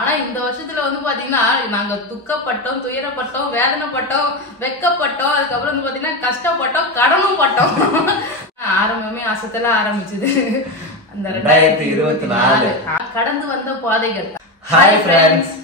ஆனா இந்த வருஷத்துல வந்து பாத்தீங்கன்னா நாங்க துக்கப்பட்டோம், துயரப்பட்டோம், வேதனைப்பட்டோம், வெக்கப்பட்டோம், அதுக்கப்புறம் வந்து பாத்தீங்கன்னா கஷ்டப்பட்டோம், கடனும் பட்டோம். ஆரம்பமே ஆசத்துல ஆரம்பிச்சது அந்த 2024 கடந்து வந்த பாதைகள். Hi friends.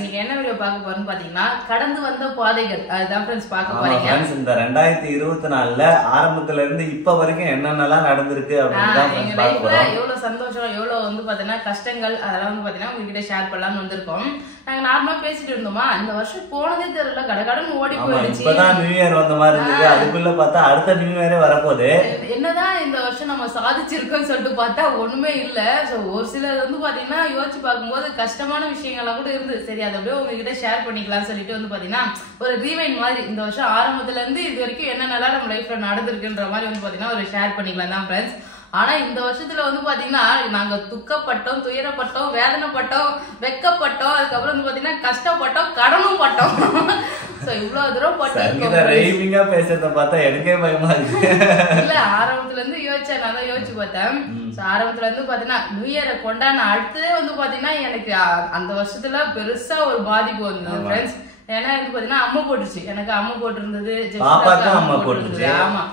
நீங்க என்ன வீடியோ பார்க்க போறோம்னு பாத்தீங்கன்னா கடந்து வந்த பாதைகள் அதுதான் ஃப்ரெண்ட்ஸ் பார்க்க போறீங்க. இந்த 2024ல ஆரம்பத்துல இருந்து இப்ப வரைக்கும் என்னென்னலாம் நடந்திருக்கு அப்படின்னு தான் எங்க லைஃப்ல எவ்வளவு சந்தோஷம், எவ்வளவு வந்து பாத்தீங்கன்னா கஷ்டங்கள், அதெல்லாம் வந்து பாத்தீங்கன்னா உங்ககிட்ட ஷேர் பண்ணலாம்னு வந்திருக்கோம். நாங்க நார்மலா பேசிட்டு இருந்தோமா, இந்த வருஷம் போனதே தெரியல, கடகடன்னு ஓடி போயிடுச்சு. இப்பதான் நியூ இயர் வந்த மாதிரி இருந்தது, அதுக்குள்ள பார்த்தா அடுத்த நியூ இயரே வரப்போகுது. என்னதான் இந்த வருஷம் நம்ம சாதிச்சிருக்கோம்னு சொல்லிட்டு பார்த்தா ஒண்ணுமே இல்ல. சோ ஒரு சிலர் வந்து பாத்தீங்கன்னா யோசிச்சு பார்க்கும்போது கஷ்டமான விஷயங்கள்லாம் கூட இருந்து, சரி அதை அப்படியே உங்ககிட்ட ஷேர் பண்ணிக்கலாம்னு சொல்லிட்டு வந்து பாத்தீங்கன்னா ஒரு ரீவைண்ட் மாதிரி இந்த வருஷம் ஆரம்பத்துல இருந்து இது வரைக்கும் என்னென்னலாம் நம்ம லைஃப்ல நடந்திருக்குன்ற மாதிரி வந்து பாத்தீங்கன்னா ஒரு ஷேர் பண்ணிக்கலாம் தான் ஃப்ரெண்ட்ஸ். ஆனா இந்த வருஷத்துல வந்து பாத்தீங்கன்னா நாங்க துக்கப்பட்டோம், துயரப்பட்டோம், வேதனைப்பட்டோம், வெக்கப்பட்டோம், அதுக்கப்புறம் வந்து பாத்தீங்கன்னா கஷ்டப்பட்டோம், கடனும் பட்டோம். சோ இவ்வளவு தூரம் பட்டோம். பேசுறத பார்த்தா எனக்கே பயமா இருக்கு. இல்ல ஆரம்பத்துல இருந்து யோசிச்சேன், நான் தான் யோசிச்சு பார்த்தேன். ஆரம்பத்துல இருந்து பாத்தீங்கன்னா நியூ இயரை கொண்டாடின அடுத்ததே வந்து பாத்தீங்கன்னா எனக்கு அந்த வருஷத்துல பெருசா ஒரு பாதிப்பு வந்தது ஃப்ரெண்ட்ஸ். ஏன்னா வந்து பாத்தீங்கன்னா அம்மா போட்டுச்சு, எனக்கு அம்மா போட்டிருந்தது, அம்மா போட்டுருச்சு. ஆமா,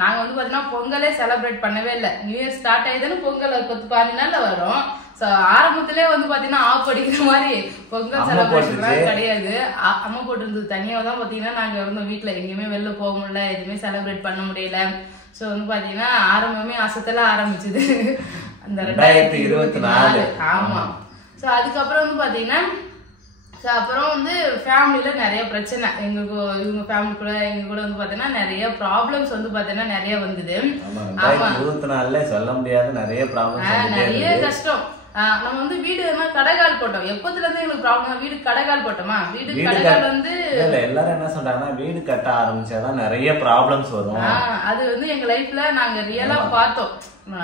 நாங்க வந்து பாத்தீங்கன்னா பொங்கலே செலிப்ரேட் பண்ணவே இல்லை. நியூ இயர் ஸ்டார்ட் ஆயிதுன்னு பொங்கல் 10-15 நாள்ல வரும். சோ ஆரம்பத்திலே வந்து பாத்தீங்கன்னா ஆஃப் அடிக்கிற மாதிரி பொங்கல் செலிப்ரேஷன் கிடையாது. அம்மா போட்டிருந்தது தனியா தான் பாத்தீங்கன்னா நாங்க இருந்தோம் வீட்டுல, எங்கேயுமே வெளில போக முடியல, எதுவுமே செலிப்ரேட் பண்ண முடியல. சோ வந்து பாத்தீங்கன்னா ஆரம்பமே ஆசத்துல ஆரம்பிச்சது அந்த 2024. ஆமா. சோ அதுக்கப்புறம் வந்து பாத்தீங்கன்னா அப்புறம் வந்து ஃபேமிலியில நிறைய பிரச்சனை, எங்களுக்கு இவங்க ஃபேமிலி கூட எங்க கூட வந்து பாத்தீங்கன்னா நிறைய ப்ராப்ளம்ஸ் வந்து பாத்தீங்கன்னா நிறைய வந்தது. 2024ல சொல்ல முடியாத நிறைய ப்ராப்ளம்ஸ், நிறைய கஷ்டம். நம்ம வந்து வீடு கடைகால் போட்டோம். எப்பத்துல இருந்து எங்களுக்கு ப்ராப்ளம், வீடு கடைகால் போட்டோமா, வீடு கடைகால் வந்து எல்லாரும் என்ன சொல்றாங்கன்னா வீடு கட்ட ஆரம்பிச்சாதான் நிறைய ப்ராப்ளம்ஸ் வரும். அது வந்து எங்க லைஃப்ல நாங்க ரியலா பார்த்தோம்.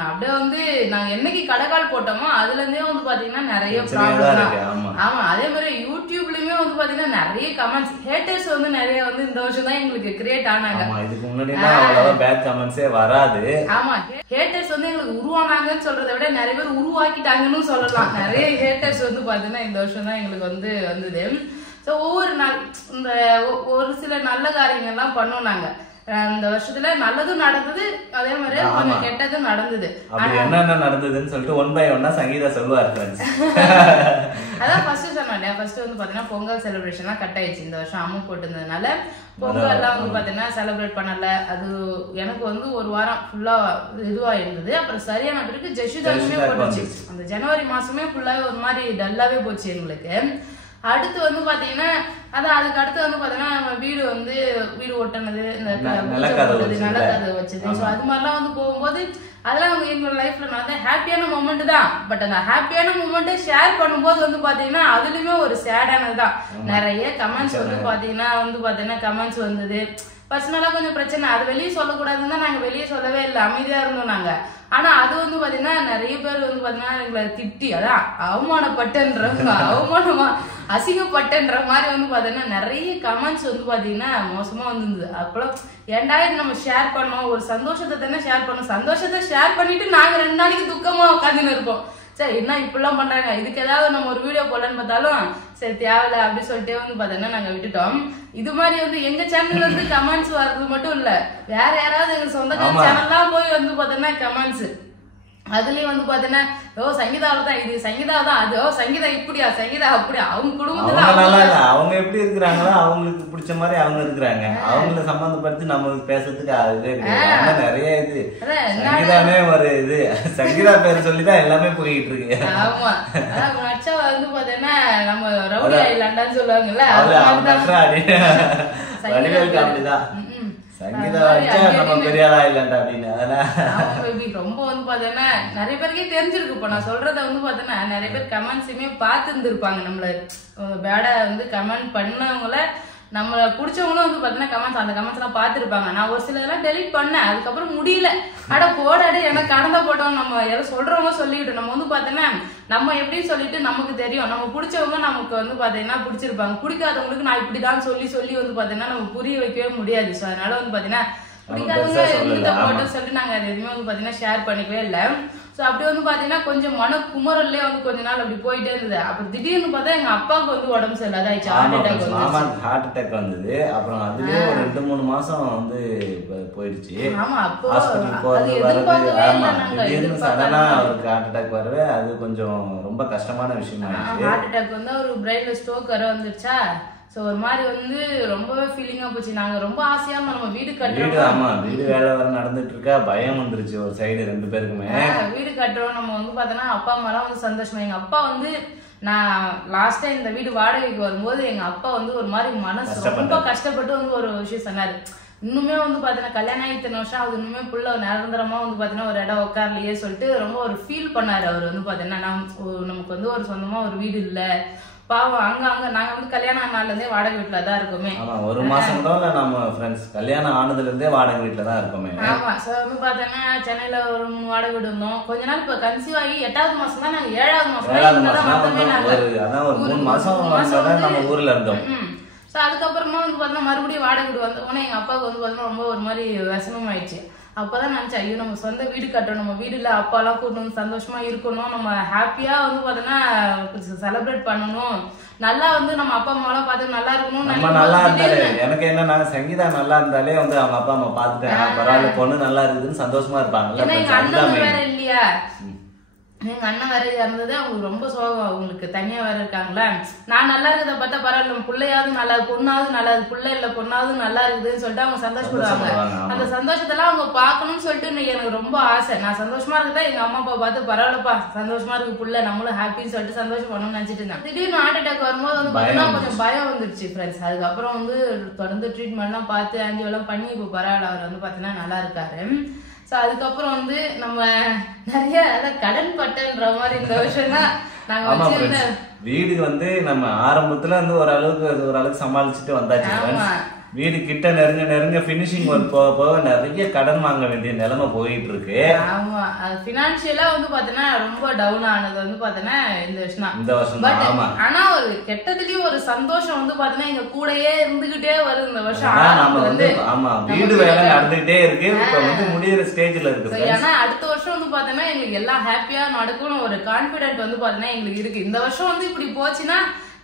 அப்படியே வந்து நாங்க என்னைக்கு கடைகால் போட்டோமோ அதுல இருந்தே வந்து பாத்தீங்கன்னா நிறைய ப்ராப்ளம். ஆமா, அதே மாதிரி யூடியூப்லயுமே வந்து பாத்தீங்கன்னா நிறைய கமெண்ட்ஸ், ஹேட்டர்ஸ் வந்து நிறைய வந்து இந்த வருஷம் தான் எங்களுக்கு கிரியேட் ஆனாங்க. இதுக்கு முன்னாடி அவ்வளவா பேட் கமெண்ட்ஸே வராது. ஆமா, ஹேட்டர்ஸ் வந்து எங்களுக்கு உருவானாங்கன்னு சொல்றதை விட நிறைய பேர் உருவாக்கிட்டாங்கன்னு சொல்லலாம். நிறைய ஹேட்டர்ஸ் வந்து பாத்தீங்கன்னா இந்த வருஷம் தான் எங்களுக்கு வந்து வந்தது. சோ ஒவ்வொரு நாள் இந்த ஒரு சில நல்ல காரியங்கள்லாம் பண்ணோம் நாங்க இந்த வருஷத்துல. நல்லதும் நடந்தது, அதே மாதிரி கொஞ்சம் கெட்டதும் நடந்தது. என்னென்ன நடந்ததுன்னு சொல்லிட்டு ஒன் பை ஒன்னா சங்கீதா சொல்லுவாரு. அதான் ஃபர்ஸ்ட் சொன்னேன். ஃபர்ஸ்ட் வந்து பாத்தீங்கன்னா பொங்கல் செலிப்ரேஷன்லாம் கட் ஆயிடுச்சு இந்த வருஷம் அம்மா போட்டிருந்ததுனால. பொங்கல் எல்லாம் வந்து பாத்தீங்கன்னா செலிப்ரேட் பண்ணல. அது எனக்கு வந்து ஒரு வாரம் ஃபுல்லா இதுவா இருந்தது. அப்புறம் சரியான பிறகு ஜெஷுதானுமே போட்டுச்சு. அந்த ஜனவரி மாசமே ஃபுல்லாவே ஒரு மாதிரி டல்லாவே போச்சு எங்களுக்கு. அடுத்து வந்து பாத்தீங்கன்னா அதான் அதுக்கு அடுத்து வந்து பாத்தீங்கன்னா நம்ம வீடு ஒட்டினது, நிலக்கதவு வச்சது, அது மாதிரிலாம் வந்து போகும்போது அதெல்லாம் எங்களோட லைஃப்ல நடந்த ஹாப்பியான மூமெண்ட் தான். பட் அந்த ஹாப்பியான மூமெண்ட்டை ஷேர் பண்ணும்போது வந்து பாத்தீங்கன்னா அதுலயுமே ஒரு சேடானது தான். நிறைய கமெண்ட்ஸ் வந்து பாத்தீங்கன்னா கமெண்ட்ஸ் வந்தது. பர்சனலா கொஞ்சம் பிரச்சனை, அது வெளியே சொல்லக்கூடாதுன்னு தான் நாங்க வெளியே சொல்லவே இல்லை, அமைதியா இருந்தோம் நாங்க. ஆனா அது வந்து பாத்தீங்கன்னா நிறைய பேர் வந்து பாத்தீங்கன்னா எங்களை திட்டி, அதான் அவமானமா அசிங்கப்பட்டன்ற மாதிரி வந்து பாத்தீங்கன்னா நிறைய கமெண்ட்ஸ் வந்து பாத்தீங்கன்னா மோசமா வந்திருந்தது. அப்பறம் ஏன்டா நம்ம ஷேர் பண்ணோம், ஒரு சந்தோஷத்தை தானே ஷேர் பண்ணோம், சந்தோஷத்தை ஷேர் பண்ணிட்டு நாங்க 2 நாளைக்கு துக்கமா உட்காந்துன்னு இருப்போம். சரி என்ன இப்படிலாம் பண்றாங்க, இதுக்கு ஏதாவது நம்ம ஒரு வீடியோ போடலன்னு பார்த்தாலும் சரி தேவையில்ல அப்படின்னு சொல்லிட்டே வந்து பாத்தீங்கன்னா நாங்க விட்டுட்டோம். இது மாதிரி வந்து எங்க சேனல்ல இருந்து கமெண்ட்ஸ் வர்றது மட்டும் இல்ல, வேற யாராவது எங்க சொந்தக்கார சேனல்லாம் போய் வந்து பாத்தீங்கன்னா கமெண்ட்ஸ், அதுலயும் வந்து பாத்தீங்கன்னா சங்கீதாவில தான், இது சங்கீதா தான், அது சங்கீதா இப்படியா, சங்கீதா அப்படியா, அவங்க குடும்பத்துல அவங்க எப்படி இருக்கிறாங்களோ அவங்களுக்கு பிடிச்ச மாதிரி அவங்க இருக்கிறாங்க. அவங்கள சம்பந்தப்படுத்தி நம்ம பேசுறதுக்கு அது நிறைய இது சங்கீதாவே ஒரு இது சங்கீதா பேர் சொல்லிதான் எல்லாமே போயிட்டு இருக்கு. ஆமா, அச்சா வந்து பாத்தீங்கன்னா நம்ம ரவுடி ஐலாண்டான்னு சொல்லுவாங்கல்ல, அப்படிதான் சங்கீதா வச்சா நம்ம பெரியாளா இல்லண்டா அப்படின்னு. அதெல்லாம் ரொம்ப வந்து பாத்தீங்கன்னா நிறைய பேருக்கே தெரிஞ்சிருக்கு. இப்போ நான் சொல்றத வந்து பாத்தீங்கன்னா நிறைய பேர் கமெண்ட்ஸுமே பார்த்து இருந்திருப்பாங்க. நம்மள பேடா வந்து கமெண்ட் பண்ணவங்கள நம்மள பிடிச்சவங்களும் வந்து பாத்தீங்கன்னா கமெண்ட்ஸ், அந்த கமெண்ட்ஸ் எல்லாம் பாத்துருப்பாங்க. நான் ஒரு சில இதெல்லாம் டெலிட் பண்ணேன், அதுக்கப்புறம் முடியல. போடாடு எனக்கு கடந்த போட்டோம், நம்ம யாரும் சொல்றவங்க சொல்லிட்டு நம்ம வந்து பாத்தீங்கன்னா நம்ம எப்படின்னு சொல்லிட்டு நமக்கு தெரியும். நம்ம பிடிச்சவங்க நமக்கு வந்து பாத்தீங்கன்னா பிடிச்சிருப்பாங்க, பிடிக்காதவங்களுக்கு நான் இப்படிதான் சொல்லி வந்து பாத்தீங்கன்னா நம்ம புரிய வைக்கவே முடியாது. ஸோ அதனால வந்து பாத்தீங்கன்னா பிடிக்காதவங்க இருந்துட்டு போட்டோம் சொல்லிட்டு நாங்க அது எதுவுமே வந்து பாத்தீங்கன்னா ஷேர் பண்ணிக்கவே இல்லை. சோ அப்படி வந்து பாத்தீங்கன்னா கொஞ்சம் மன குமரல்லே வந்து கொஞ்ச நாள் அப்படி போயிட்டே இருந்தது. அப்ப திடீர்னு பார்த்தா எங்க அப்பாவுக்கு வந்து உடம்பு சரியில்லாத ஆயிடுச்சு, ஹார்ட் அட்டாக் வந்தது. அப்புறம் அதுலயே ஒரு 2-3 மாசம் வந்து போயிடுச்சு. ஆமா, அப்போ ஹாஸ்பிட்டல் போறது வரது. ஆமா, திடீர்னு சடனா அவருக்கு ஹார்ட் அட்டாக் வரவே அது கொஞ்சம் ரொம்ப கஷ்டமான விஷயம் ஆயிடுச்சு. ஹார்ட் அட்டாக் வந்து ஒரு பிரெயின்ல ஸ்ட்ரோக் வர வந்துருச்சா. சோ ஒரு மாதிரி வந்து ரொம்பவே ஃபீலிங்கா போச்சு. நாங்க ரொம்ப ஆசையா நம்ம வீடு கட்டுறோம். ஆமா, வீடு வேலை வர நடந்துட்டு இருக்கா, பயம் வந்துருச்சு ஒரு சைடு 2 பேருக்குமே. வீடு கட்டுறோம் நம்ம வந்து பாத்தோம்னா அப்பா அம்மா எல்லாம் வந்து சந்தோஷமா. எங்க அப்பா வந்து நான் லாஸ்டா இந்த வீடு வாடகைக்கு வரும்போது எங்க அப்பா வந்து ஒரு மாதிரி மனசு ரொம்ப கஷ்டப்பட்டு வந்து ஒரு விஷயம் சொன்னாரு. இன்னுமே வந்து பாத்தீங்கன்னா கல்யாணம் ஆகி இத்தனை வருஷம் அது இன்னுமே புள்ள நிரந்தரமா வந்து பாத்தீங்கன்னா ஒரு இடம் உட்கார்லையே சொல்லிட்டு ரொம்ப ஒரு ஃபீல் பண்ணாரு. அவர் வந்து பாத்தீங்கன்னா நமக்கு வந்து ஒரு சொந்தமா ஒரு வீடு இல்ல, பாவம். அங்க நாங்க வந்து கல்யாணம் நாள்ல இருந்தே வாடகை வீட்டுல தான் இருக்கோமே. ஆமா, ஒரு மாசம் கூட நம்ம ஃப்ரெண்ட்ஸ் கல்யாணம் ஆனதுல இருந்தே வாடகை வீட்டுல தான் இருக்கோமே. ஆமா, சோ வந்து பாத்தீங்கன்னா சென்னையில ஒரு 3 வாடகை வீடு இருந்தோம். கொஞ்ச நாள் இப்ப கன்சீவ் ஆகி 8வது மாசம் தான் நாங்க 7வது மாசம் அதான் ஒரு 3 மாசம் நம்ம ஊர்ல இருந்தோம். சோ அதுக்கப்புறமா வந்து பாத்தீங்கன்னா மறுபடியும் வாடகை வீடு வந்த உடனே எங்க அப்பாவுக்கு வந்து பாத்தீங்கன்னா ரொம்ப ஒரு மாதிரி விசனம் ஆயிடுச்சு. அப்பதான் நினைச்சேன், ஐயோ நம்ம சொந்த வீடு கட்டணும், நம்ம வீடுல அப்பா எல்லாம் கூட்டணும், சந்தோஷமா இருக்கணும், நம்ம ஹாப்பியா வந்து பாத்தீங்கன்னா செலிப்ரேட் பண்ணணும், நல்லா வந்து நம்ம அப்பா அம்மா எல்லாம் பார்த்து நல்லா இருக்கணும். நம்ம நல்லா இருந்தாலே எனக்கு என்னன்னா சங்கீதா நல்லா இருந்தாலே வந்து அவங்க அப்பா அம்மா பாத்துட்டேன் பரவாயில்ல, பொண்ணு நல்லா இருக்குதுன்னு சந்தோஷமா இருப்பாங்கல்ல. எங்க அண்ணன் வேற இல்லையா, எங்க அண்ணன் வேற இருந்தது, அவங்களுக்கு ரொம்ப சோகம். அவங்களுக்கு தனியா வேற இருக்காங்களா. நான் நல்லா இருக்கிறத பார்த்தா பரவாயில்ல, பிள்ளையாவது நல்லா இருக்கு, பொண்ணாவது நல்லா இருக்கு, பிள்ளை இல்ல பொண்ணாவது நல்லா இருக்குதுன்னு சொல்லிட்டு அவங்க சந்தோஷப்படுவாங்க. அந்த சந்தோஷத்தெல்லாம் அவங்க பாக்கணும்னு சொல்லிட்டு எனக்கு ரொம்ப ஆசை. நான் சந்தோஷமா இருக்குதா எங்க அம்மா அப்பா பார்த்து பரவாயில்லப்பா சந்தோஷமா இருக்கு புள்ள, நம்மளும் ஹாப்பின்னு சொல்லிட்டு சந்தோஷம் பண்ணணும்னு நினைச்சிட்டு இருந்தேன். திடீர்னு ஹார்ட் அட்டாக் வரும்போது வந்து பாத்தீங்கன்னா கொஞ்சம் பயம் வந்துருச்சு ஃப்ரெண்ட்ஸ். அதுக்கப்புறம் வந்து தொடர்ந்து ட்ரீட்மெண்ட் எல்லாம் பார்த்து ஆஞ்சியோ எல்லாம் பண்ணி இப்போ பரவாயில்ல, அவர் வந்து பாத்தீங்கன்னா நல்லா இருக்காரு. சோ அதுக்கப்புறம் வந்து நம்ம நிறைய கடன் பட்டன்ற மாதிரி இந்த வருஷம் தான் நாங்க வச்சிருந்த வீடு வந்து நம்ம ஆரம்பத்துல வந்து ஓரளவுக்கு சமாளிச்சுட்டு வந்தாச்சு. வீடு கிட்ட நெருங்க பினிஷிங் ஒர்க் போக நிறைய கடன் வாங்க வேண்டிய நிலைமை போயிட்டு இருக்கு. ஆமா, அது பினான்சியலா வந்து பாத்தீங்கன்னா ரொம்ப டவுன் ஆனது வந்து பாத்தீங்கன்னா இந்த வருஷம் தான். ஆமா, ஆனா ஒரு கெட்டதுலயும் ஒரு சந்தோஷம் வந்து பாத்தீங்கன்னா எங்க கூடயே இருந்துகிட்டே வருது இந்த வருஷம். நம்ம வந்து ஆமா வீடு வேலை நடந்துகிட்டே இருக்கு, இப்ப வந்து முடியற ஸ்டேஜ்ல இருக்கு. ஏன்னா அடுத்த வருஷம் வந்து பாத்தீங்கன்னா எங்களுக்கு எல்லாம் ஹாப்பியா நடக்கும்னு ஒரு கான்பிடென்ட் வந்து பாத்தீங்கன்னா எங்களுக்கு இருக்கு. இந்த வருஷம் வந்து இப்படி போச்சுன்னா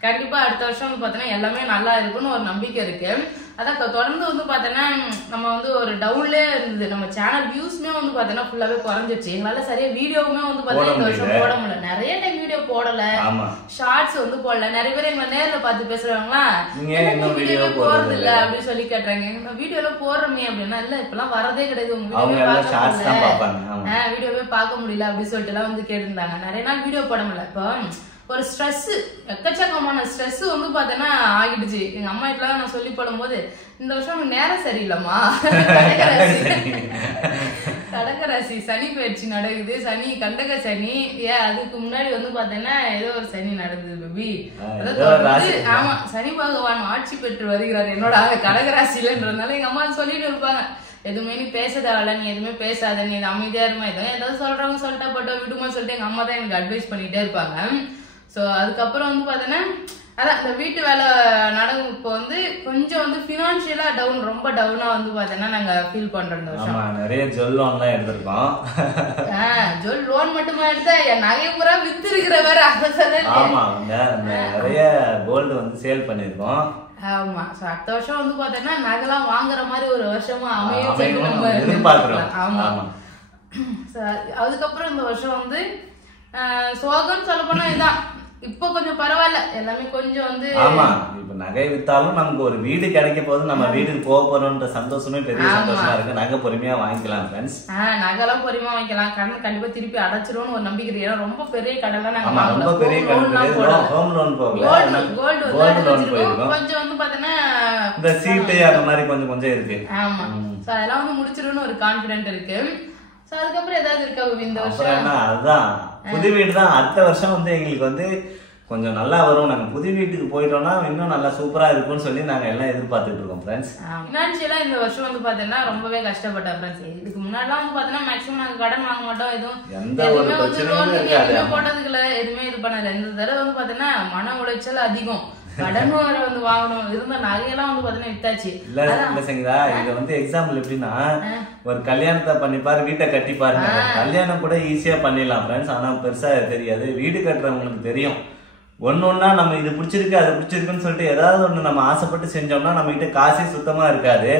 கண்டிப்பா அடுத்த வருஷம் வந்து பாத்தீங்கன்னா எல்லாமே நல்லா இருக்கும்னு ஒரு நம்பிக்கை இருக்கு. அதான் தொடர்ந்து வந்து பாத்தீங்கன்னா நம்ம வந்து ஒரு டவுன்லயே இருந்தது. நம்ம சேனல் வியூஸ்மே வந்து பாத்தீங்கன்னா ஃபுல்லாவே குறைஞ்சிருச்சு. எங்களால சரியா வீடியோவுமே வந்து பாத்தீங்கன்னா இந்த வருஷம் போட முடியல. நிறைய டைம் வீடியோ போடல, ஷார்ட்ஸ் வந்து போடல. நிறைய பேர் எங்களை நேர்ல பார்த்து பேசுறாங்களா, வீடியோவே போறது இல்ல அப்படின்னு சொல்லி கேட்டாங்க. வீடியோ எல்லாம் போடுறோமே அப்படின்னா இல்ல இப்பெல்லாம் வரதே கிடையாது, உங்க வீடியோவே பார்க்க முடியல அப்படின்னு சொல்லிட்டு எல்லாம் வந்து கேட்டிருந்தாங்க. நிறைய நாள் வீடியோ போட முடியல. இப்போ ஒரு ஸ்ட்ரெஸ், எக்கச்சக்கமான ஸ்ட்ரெஸ் வந்து பாத்தீங்கன்னா ஆகிடுச்சு. எங்க அம்மா இப்ப நான் சொல்லி போடும் போது இந்த வருஷம் நேரம் சரியில்லம்மா, கடகராசி சனி பயிற்சி நடக்குது, சனி கண்டக சனி. அதுக்கு முன்னாடி வந்து பாத்தீங்கன்னா ஏதோ ஒரு சனி நடந்தது பேபி. ஆமா, சனி பகவான் ஆட்சி பெற்று வருகிறார் என்னோட கடகராசிலன்றதுனால எங்க அம்மா சொல்லிட்டு இருப்பாங்க, எதுவுமே நீ பேச தேவையில்ல, நீ எதுவுமே பேசாத, நீ அமைதியா இருமா, ஏதாவது சொல்றவங்க சொல்லிட்டா போட்டோம் விடுமா சொல்லிட்டு எங்க அம்மா தான் எனக்கு அட்வைஸ் பண்ணிட்டே இருப்பாங்க. சோ அதுக்கப்புறம் வந்து பாத்தீங்கன்னா அதான் இந்த வீட்டு வேலை நடக்கும். இப்போ வந்து கொஞ்சம் வந்து பினான்சியலா டவுன், ரொம்ப டவுனா வந்து பாத்தீங்கன்னா நாங்க ஃபீல் பண்றோம் இந்த வருஷம். நிறைய ஜுவல் லோன் எல்லாம் எடுத்திருக்கோம். ஜுவல் லோன் மட்டுமா எடுத்தா என் நகை பூரா வித்து இருக்கிற வேற. ஆமா, நிறைய கோல்டு வந்து சேல் பண்ணிருக்கோம். ஆமா, அடுத்த வருஷம் வந்து பாத்தீங்கன்னா நகைலாம் வாங்குற மாதிரி ஒரு வருஷமா அமையும். ஆமா, அதுக்கப்புறம் இந்த வருஷம் வந்து சோகம் சொல்ல போனா இதான். இப்ப கொஞ்சம் பரவாயில்ல, எல்லாமே கொஞ்சம் வந்து ஆமா. இப்ப நகை வித்தாலும் நமக்கு ஒரு வீடு கிடைக்க போது, நம்ம வீட்டுக்கு போக போறோம்ன்ற சந்தோஷமே பெரிய சந்தோஷமா இருக்கு. நகை பொறுமையா வாங்கிக்கலாம் ஃப்ரெண்ட்ஸ். நகைலாம் பொறுமையா வாங்கிக்கலாம். கடன் கண்டிப்பா திருப்பி அடைச்சிரும்னு ஒரு நம்பிக்கை இருக்கு. ஏன்னா ரொம்ப பெரிய கடன் தான் நாங்க ரொம்ப பெரிய கடன், ஹோம் லோன் போகல, கோல்டு லோன் போயிருக்கோம். கொஞ்சம் வந்து பாத்தீங்கன்னா இந்த சீட்டு அந்த மாதிரி கொஞ்சம் இருக்கு. ஆமா, சோ அதெல்லாம் வந்து முடிச்சிரும்னு ஒரு கான்பிடென்ட் இருக்கு. சோ அதுக்கப்புறம் ஏதாவது இருக்கா இந்த வருஷம்? அதுதான் புது வீடு தான். அடுத்த வருஷம் வந்து எங்களுக்கு வந்து கொஞ்சம் நல்லா வரும். நாங்க புது வீட்டுக்கு போயிட்டோம்னா இன்னும் நல்லா சூப்பரா இருக்கும்னு சொல்லி நாங்க எல்லாம் எதிர்பார்த்துட்டு இருக்கோம் ஃப்ரெண்ட்ஸ். ஃபினான்ஷியலா இந்த வருஷம் வந்து பாத்தீங்கன்னா ரொம்பவே கஷ்டப்பட்டேன் ஃப்ரெண்ட்ஸ். இதுக்கு முன்னாடிலாம் வந்து பாத்தீங்கன்னா மேக்ஸிமம் நாங்க கடன் வாங்க மாட்டோம், எதுவும் எதுவுமே போட்டதுக்குள்ள எதுவுமே இது பண்ணல. இந்த தடவை வந்து பாத்தீங்கன்னா மன உளைச்சல் அதிகம். கடன் வேற வந்து வாங்கணும், இருந்த நகையெல்லாம் வந்து பாத்தீங்கன்னா வித்தாச்சு. இல்ல சங்கீதா, இது வந்து எக்ஸாம்பிள் எப்படின்னா, ஒரு கல்யாணத்தை பண்ணிப்பாரு, வீட்டை கட்டிப்பாரு. கல்யாணம் கூட ஈஸியா பண்ணிடலாம் ஃப்ரெண்ட்ஸ், ஆனா பெருசா தெரியாது. வீடு கட்டுறவங்களுக்கு தெரியும். ஒன்னொன்னா நம்ம இது பிடிச்சிருக்கு அது பிடிச்சிருக்குன்னு சொல்லிட்டு ஏதாவது ஒண்ணு நம்ம ஆசைப்பட்டு செஞ்சோம்னா நம்ம கிட்ட காசே சுத்தமா இருக்காது.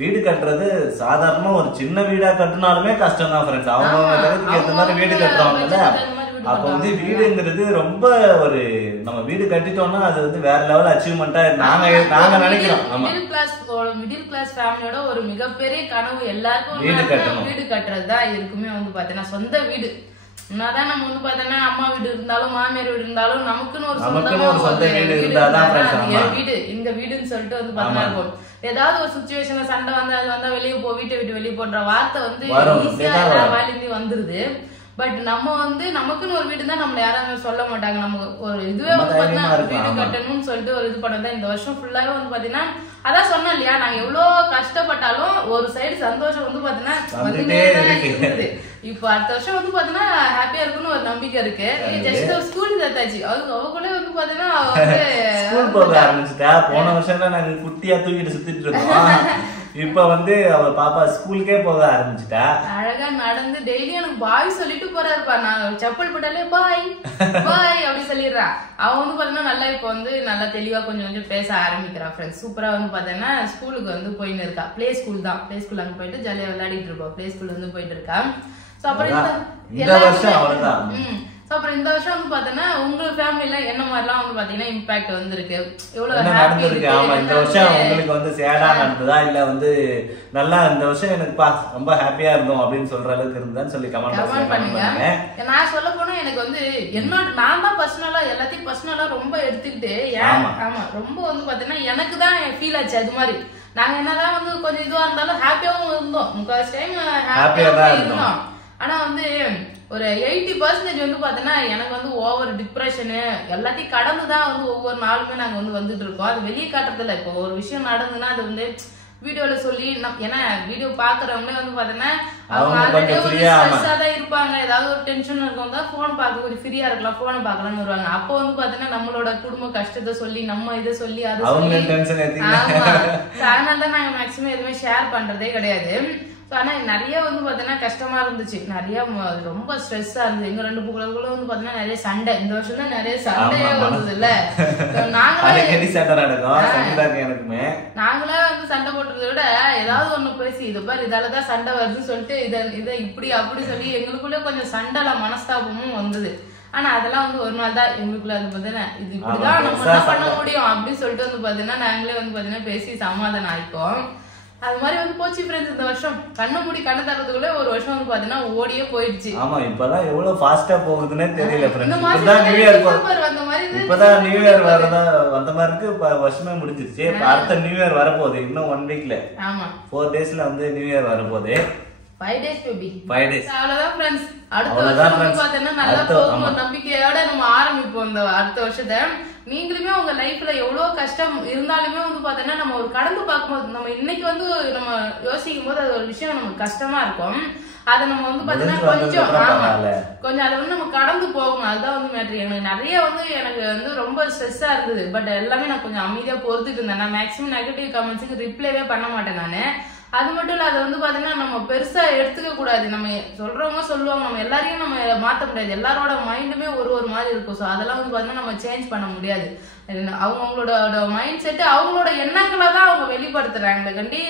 வீடு கட்டுறது சாதாரணமா ஒரு சின்ன வீடா கட்டினாலுமே கஷ்டம் தான் ஃப்ரெண்ட்ஸ். அவங்க தகுதிக்கு ஏற்ற மாதிரி வீடு கட்டுறாங்கல்ல. அப்ப வந்து வீடுங்கிறது ரொம்ப ஒரு, நம்ம வீடு கட்டிட்டோம்னா அது வந்து வேற லெவல் அச்சீவ்மெண்டா நாங்க நினைக்கிறோம். மிடில் கிளாஸ் ஃபேமிலியோட ஒரு மிகப்பெரிய கனவு எல்லாருக்கும் வீடு கட்டுறது தான். இருக்குமே வந்து பாத்தீங்கன்னா சொந்த வீடு. முன்னாதான் நம்ம வந்து பாத்தீங்கன்னா அம்மா வீடு இருந்தாலும் மாமியார் வீடு இருந்தாலும் நமக்குன்னு ஒரு சொந்த வீடு வீடு எங்க வீடுன்னு சொல்லிட்டு வந்து பாத்தீங்கன்னா இருக்கும். ஏதாவது ஒரு சுச்சுவேஷன்ல சண்டை வந்து அது வந்தா வெளியே போ, வீட்டை விட்டு வெளியே போன்ற வார்த்தை வந்து ஈஸியா வாயிலிருந்து வந்துருது. பட் நம்ம வந்து நமக்குன்னு ஒரு வீடு தான் நம்மள யாராவது சொல்ல மாட்டாங்க. நம்ம ஒரு இதுவே வந்து பாத்தீங்கன்னா வீடு கட்டணும்னு சொல்லிட்டு ஒரு இது பண்ணதான் இந்த வருஷம் ஃபுல்லாவே வந்து பாத்தீங்கன்னா, அதான் சொன்னேன் இல்லையா, நாங்க எவ்வளவு கஷ்டப்பட்டாலும் ஒரு சைடு சந்தோஷம் வந்து பாத்தீங்கன்னா வந்துட்டே இருக்குது. இப்ப அடுத்த வருஷம் வந்து பாத்தீங்கன்னா ஹாப்பியா இருக்குன்னு ஒரு நம்பிக்கை இருக்கு. ஜஸ்ட் ஸ்கூல் சேர்த்தாச்சு, அவ கூட வந்து பாத்தீங்கன்னா ஸ்கூல் போக ஆரம்பிச்சுட்டா. போன வருஷம் தான் நாங்க குட்டியா தூக்கிட்டு சுத்திட்டு இருந்தோம். இப்ப வந்து அவ பாப்பா ஸ்கூலுக்கே போக ஆரம்பிச்சுட்டா. அழகா நடந்து டெய்லி எனக்கு பாய் சொல்லிட்டு போறாருப்பா. நான் செப்பல் போட்டாலே பாய் பாய் அப்படி சொல்லிடுறா. அவன் வந்து பாத்தீங்கன்னா நல்லா இப்ப வந்து நல்லா தெளிவா கொஞ்சம் கொஞ்சம் பேச ஆரம்பிக்கிறா ஃப்ரெண்ட்ஸ். சூப்பரா வந்து பாத்தீங்கன்னா ஸ்கூலுக்கு வந்து போயின்னு இருக்கா. பிளே ஸ்கூல் தான். பிளே ஸ்கூல் அங்க போயிட்டு ஜாலியா விளையாடிட்டு இருப்பா. பிளே ஸ்கூல் வந்து போயிட்டு இருக்கா. சோ அப்புறம் இந்த வருஷம் அவ்வளவுதான். அப்புறம் இந்த வருஷம் வந்து பாத்தீங்கன்னா உங்க ஃபேமிலில என்ன மாதிரிலாம் வந்து பாத்தீங்கன்னா இம்பாக்ட் வந்திருக்கு, எவ்வளவு நடந்திருக்கு? ஆமா, இந்த வருஷம் உங்களுக்கு வந்து சேடா நடந்ததா இல்ல வந்து நல்லா இந்த வருஷம் எனக்கு ரொம்ப ஹாப்பியா இருந்தோம் அப்படின்னு சொல்ற அளவுக்கு இருந்தான்னு சொல்லி கமெண்ட் பண்ணுங்க. நான் சொல்ல போனா எனக்கு வந்து என்னோட நான் தான் பர்சனலா எல்லாத்தையும் பர்சனலா ரொம்ப எடுத்துக்கிட்டு ஆமா ரொம்ப வந்து பாத்தீங்கன்னா எனக்கு தான் ஃபீல் ஆச்சு. அது மாதிரி நாங்க என்னதான் வந்து கொஞ்சம் இதுவா இருந்தாலும் ஹாப்பியாவும் இருந்தோம். முக்கால் டைம் ஹாப்பியா தான் இருந்தோம். ஆனா வந்து ஒரு 80% வந்து பாத்தீங்கன்னா எனக்கு வந்து ஓவர் டிப்ரெஷனு எல்லாத்தையும் கடந்துதான் வந்து ஒவ்வொரு நாளுமே நாங்க வந்து வந்துட்டு இருக்கோம். அது வெளியே காட்டுறதில்ல. இப்போ ஒரு விஷயம் நடந்துன்னா அது வந்து வீடியோல சொல்லி ஏன்னா வீடியோ பாக்குறவங்களே வந்து பாத்தீங்கன்னா அவங்க ஆல்ரெடி ஸ்ட்ரெஸ்ஸா தான் இருப்பாங்க. ஏதாவது ஒரு டென்ஷன் இருக்கவங்க தான் போன் பார்க்க கொஞ்சம் ஃப்ரீயா இருக்கலாம், போனை பாக்கலாம்னு வருவாங்க. அப்போ வந்து பாத்தீங்கன்னா நம்மளோட குடும்ப கஷ்டத்தை சொல்லி நம்ம இதை சொல்லி அதை சொல்லி அதனால தான் நாங்க மேக்சிமம் எதுவுமே ஷேர் பண்றதே கிடையாது. ஆனா நிறைய வந்து பாத்தீங்கன்னா கஷ்டமா இருந்துச்சு. நிறைய ரொம்ப ஸ்ட்ரெஸ்ஸா இருந்துச்சு. எங்க ரெண்டு புகழுக்குள்ள வந்து பாத்தீங்கன்னா நிறைய சண்டை. இந்த வருஷம் தான் நிறைய சண்டையே வந்தது இல்ல. நாங்களே வந்து சண்டை போட்டதை விட ஏதாவது ஒண்ணு பேசி இது பாரு இதாலதான் சண்டை வருதுன்னு சொல்லிட்டு இதை இப்படி அப்படி சொல்லி எங்களுக்குள்ள கொஞ்சம் சண்டைல மனஸ்தாபமும் வந்தது. ஆனா அதெல்லாம் வந்து ஒரு நாள் தான் எங்களுக்குள்ள வந்து பாத்தீங்கன்னா இது இப்படிதான் நம்ம என்ன பண்ண முடியும் அப்படின்னு சொல்லிட்டு வந்து பாத்தீங்கன்னா நாங்களே வந்து பாத்தீங்கன்னா பேசி சமாதானம் ஆயிப்போம். அது மாதிரி வந்து போச்சு ஃப்ரெண்ட்ஸ். இந்த வருஷம் கண்ணு மூடி கண்ணு தரதுக்குள்ள ஒரு வருஷம் வந்து பாத்தீங்கன்னா ஓடியே போயிடுச்சு. ஆமா, இப்பதான் எவ்வளவு ஃபாஸ்டா போகுதுன்னே தெரியல ஃப்ரெண்ட்ஸ். இப்பதான் நியூ இயர் இப்பதான் நியூ இயர் வந்த மாதிரி இருக்கு. வருஷமே முடிஞ்சிருச்சு. அடுத்த நியூ இயர் வரப்போகுது இன்னும் 1 வீக்ல. ஆமா, 4 டேஸ்ல வந்து நியூ இயர் வரப்போகுது. 5 days பேபி, 5 days. அவ்வளவுதான் ஃப்ரெண்ட்ஸ். அடுத்த வருஷம் வந்து பாத்தீங்கன்னா நல்லா போகும் நம்பிக்கையோட நம்ம ஆரம்பிப்போம் இந்த அடுத்த வருஷத்தை. நீங்களுமே உங்க லைஃப்ல எவ்வளவு கஷ்டம் இருந்தாலுமே வந்து பாத்தீங்கன்னா நம்ம ஒரு கடந்து பார்க்கும்போது நம்ம இன்னைக்கு வந்து நம்ம யோசிக்கும் போது அது ஒரு விஷயம் நமக்கு கஷ்டமா இருக்கும். அதை நம்ம வந்து பாத்தீங்கன்னா கொஞ்சம் அதை வந்து நம்ம கடந்து போகணும். அதுதான் வந்து மேட்ரு. எனக்கு நிறைய வந்து எனக்கு வந்து ரொம்ப ஸ்ட்ரெஸ்ஸா இருந்தது. பட் எல்லாமே நான் கொஞ்சம் அமைதியா பொறுத்துட்டு இருந்தேன். நான் மேக்ஸிமம் நெகட்டிவ் கமெண்ட்ஸுக்கு ரிப்ளைவே பண்ண மாட்டேன் நானு. அது மட்டும் இல்ல, அதை வந்து பாத்தீங்கன்னா நம்ம பெருசா எடுத்துக்க கூடாது. நம்ம சொல்றவங்க சொல்லுவாங்க, நம்ம எல்லாரையும் நம்ம மாத்த முடியாது. எல்லாரோட மைண்டுமே ஒரு மாதிரி இருக்கும். ஸோ அதெல்லாம் வந்து பாத்தீங்கன்னா நம்ம சேஞ்ச் பண்ண முடியாது. அவங்களோட மைண்ட் செட்டு அவங்களோட எண்ணங்களை தான் அவங்க வெளிப்படுத்துறாங்க. கண்டி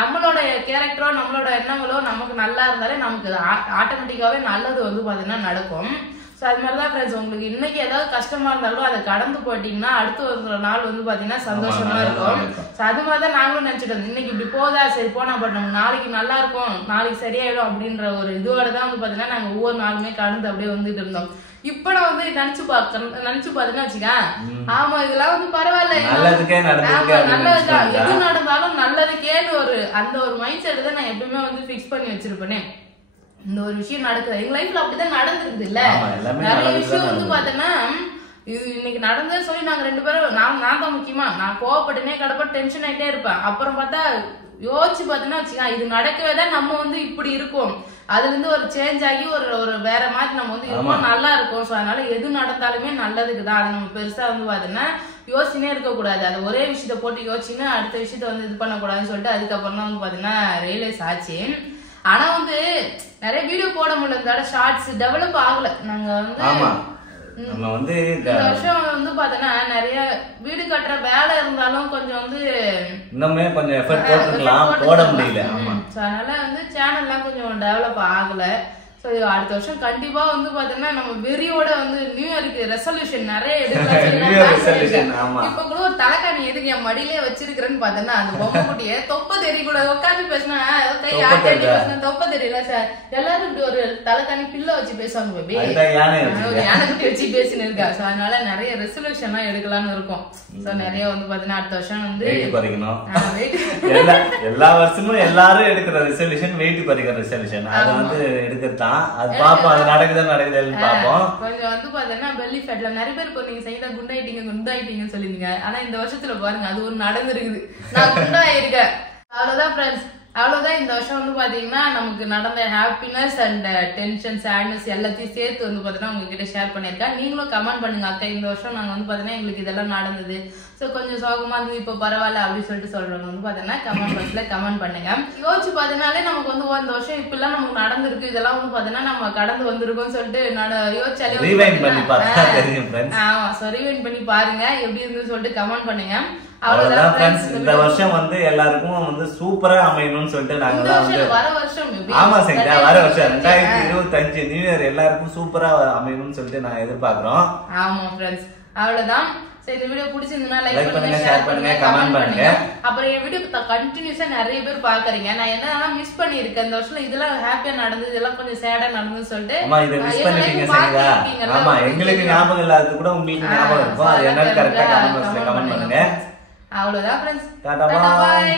நம்மளோட கேரக்டரோ நம்மளோட எண்ணங்களோ நமக்கு நல்லா இருந்தாலே நமக்கு ஆட்டோமேட்டிக்காவே நல்லது வந்து பாத்தீங்கன்னா நடக்கும். ஸோ அது மாதிரிதான் ஃப்ரெண்ட்ஸ், உங்களுக்கு இன்னைக்கு ஏதாவது கஷ்டமா இருந்தாலும் அதை கடந்து போயிட்டீங்கன்னா அடுத்து ஒரு நாள் வந்து பாத்தீங்கன்னா சந்தோஷமா இருக்கும். ஸோ அது மாதிரிதான் நாங்களும் நினைச்சிட்டோம். இன்னைக்கு இப்படி போதா சரி போனா, பட் நம்ம நாளைக்கு நல்லா இருக்கும், நாளைக்கு சரியாயிடும் அப்படின்ற ஒரு இதோட தான் வந்து பாத்தீங்கன்னா நாங்க ஒவ்வொரு நாளுமே கடந்து அப்படியே வந்துட்டு இருந்தோம். இப்ப நான் வந்து நினைச்சு பாத்தீங்கன்னா வச்சுக்கேன், ஆமா இதெல்லாம் வந்து பரவாயில்ல, நல்லதுக்கா எது நடந்தாலும் நல்லதுக்கேன்னு அந்த ஒரு மைண்ட் செட் தான் நான் எப்பவுமே வந்து பிக்ஸ் பண்ணி வச்சிருப்பேனே. இந்த ஒரு விஷயம் நடக்குது எங்க லைஃப்ல அப்படிதான் நடந்துருக்குது இல்ல. நிறைய விஷயம் வந்து பாத்தீங்கன்னா இது இன்னைக்கு நடந்தது சொல்லி நாங்க 2 பேரும் நான் தான் முக்கியமா நான் கோவப்பட்டுனே கடப்ப டென்ஷன் ஆயிட்டே இருப்பேன். அப்புறம் பார்த்தா யோசிச்சு பார்த்தோன்னா வச்சுக்கா இது நடக்கவே தான் நம்ம வந்து இப்படி இருக்கும். அதுல இருந்து ஒரு சேஞ்ச் ஆகி ஒரு வேற மாதிரி நம்ம வந்து இருக்கும் நல்லா இருக்கும். ஸோ அதனால எது நடந்தாலுமே நல்லதுக்கு தான். அது நம்ம பெருசா வந்து பாத்தீங்கன்னா யோசிச்சுனே இருக்க கூடாது. அது ஒரே விஷயத்த போட்டு யோசிச்சுன்னா அடுத்த விஷயத்த வந்து இது பண்ணக்கூடாதுன்னு சொல்லிட்டு அதுக்கப்புறம் தான் வந்து பாத்தீங்கன்னா ரியலைஸ் ஆச்சு. ஆனா வந்து நிறைய வீடியோ போட முடியல, ஷார்ட்ஸ் டெவலப் ஆகல. நாங்க வந்து நம்ம வந்து இந்த வருஷம் வந்து பாத்தீங்கன்னா நிறைய வீடு கட்டுற வேலை இருந்தாலும் கொஞ்சம் வந்து இன்னுமே கொஞ்சம் எஃபர்ட் போட்டுக்கலாம், போட முடியல. அதனால வந்து சேனல்லாம் கொஞ்சம் டெவலப் ஆகல. அடுத்த வருஷம் கண்டிப்பா வந்து பாத்தீங்கன்னா நம்ம வெறியோட வந்து நியூ இயருக்கு ரெசல்யூஷன் நிறைய எடுக்கலாம். இப்ப கூட ஒரு தலைக்காணி எதுக்கு என் மடியிலே வச்சிருக்கிறேன்னு பாத்தீங்கன்னா அந்த பொம்மை குட்டிய தொப்ப தெரியக்கூடாது. உட்காந்து பேசினா கை ஆட்டி பேசினா தொப்ப தெரியல சார். எல்லாரும் இப்படி ஒரு தலைக்காணி பில்ல வச்சு பேசுவாங்க. பேபி ஒரு யானை குட்டி வச்சு பேசின்னு இருக்கா. சோ அதனால நிறைய ரெசல்யூஷன் எல்லாம் எடுக்கலாம்னு இருக்கும். சோ நிறைய வந்து பாத்தீங்கன்னா அடுத்த வருஷம் வந்து எல்லா வருஷமும் எல்லாரும் எடுக்கிற ரெசல்யூஷன் வெயிட் குறைக்கிற ரெசல்யூஷன் அது வந்து எடுக்கத்தான். அது பாப்போம், அது நடக்குதுன்னு பாப்போம். கொஞ்சம் வந்து பாத்தீங்கன்னா பெல்லி ஃபேட்ல நிறைய பேர் இப்போ நீங்க செய்த குண்டாயிட்டீங்கன்னு சொல்லிருந்தீங்க. ஆனா இந்த வருஷத்துல பாருங்க அது ஒரு நடந்துருக்குது. நான் குண்டாயிருக்கேன். அவ்வளவுதான் ஃப்ரெண்ட்ஸ், அவ்வளவுதான். இந்த வருஷம் வந்து பாத்தீங்கன்னா நமக்கு நடந்த ஹாப்பினஸ் அண்ட் டென்ஷன் சேட்னஸ் எல்லாத்தையும் சேர்த்து வந்து பாத்தீங்கன்னா உங்ககிட்ட ஷேர் பண்ணிருக்கேன். நீங்களும் கமெண்ட் பண்ணுங்க, அக்கா இந்த வருஷம் நாங்க வந்து பாத்தீங்கன்னா எங்களுக்கு இதெல்லாம் நடந்தது, சோ கொஞ்சம் சோகமா இருந்து இப்ப பரவாயில்ல அப்படின்னு சொல்லிட்டு சொல்றவங்க வந்து பாத்தீங்கன்னா கமெண்ட் பாக்ஸ்ல கமெண்ட் பண்ணுங்க. யோசிச்சு பார்த்தனாலே நமக்கு வந்து இந்த வருஷம் இப்பெல்லாம் நமக்கு நடந்திருக்கு, இதெல்லாம் வந்து பாத்தீங்கன்னா நம்ம கடந்து வந்திருக்கோம் சொல்லிட்டு யோசிச்சாலே ரீவைண்ட் பண்ணி பாருங்க. ஆமா, சோ ரீவைண்ட் பண்ணி பாருங்க எப்படி இருந்து சொல்லிட்டு கமெண்ட் பண்ணுங்க. அவ்வளவுதான் ஃப்ரெண்ட்ஸ், இந்த வருஷம் வந்து எல்லாருக்கும் வந்து சூப்பரா அமையணும்னு சொல்லிட்டு நாங்க வர வருஷம் ஆமா சரிங்க வர வருஷம் 2025 நியூ இயர் எல்லாருக்கும் சூப்பரா அமையணும்னு சொல்லிட்டு நான் எதிர்பார்க்கிறோம். ஆமா ஃப்ரெண்ட்ஸ், அவ்வளவுதான். சரி, இந்த வீடியோ பிடிச்சிருந்தா லைக் பண்ணுங்க, ஷேர் பண்ணுங்க, கமெண்ட் பண்ணுங்க. அப்புறம் என் வீடியோ கண்டினியூஸா நிறைய பேர் பாக்குறீங்க. நான் என்னன்னா மிஸ் பண்ணிருக்கேன் இந்த வருஷம். இதெல்லாம் ஹாப்பியா நடந்தது, இதெல்லாம் கொஞ்சம் சேடா நடந்ததுன்னு சொல்லிட்டு ஆமா இத மிஸ் பண்ணிட்டீங்க சரிங்களா? ஆமா, எங்களுக்கு ஞாபகம் இல்லாதது கூட உங்களுக்கு ஞாபகம் இருக்கும். அது என்னன்னு கரெக்ட்டா கமெண்ட் பண்ணுங்க. அவ்வளவுதான் ஃப்ரெண்ட்ஸ், டாடா பை.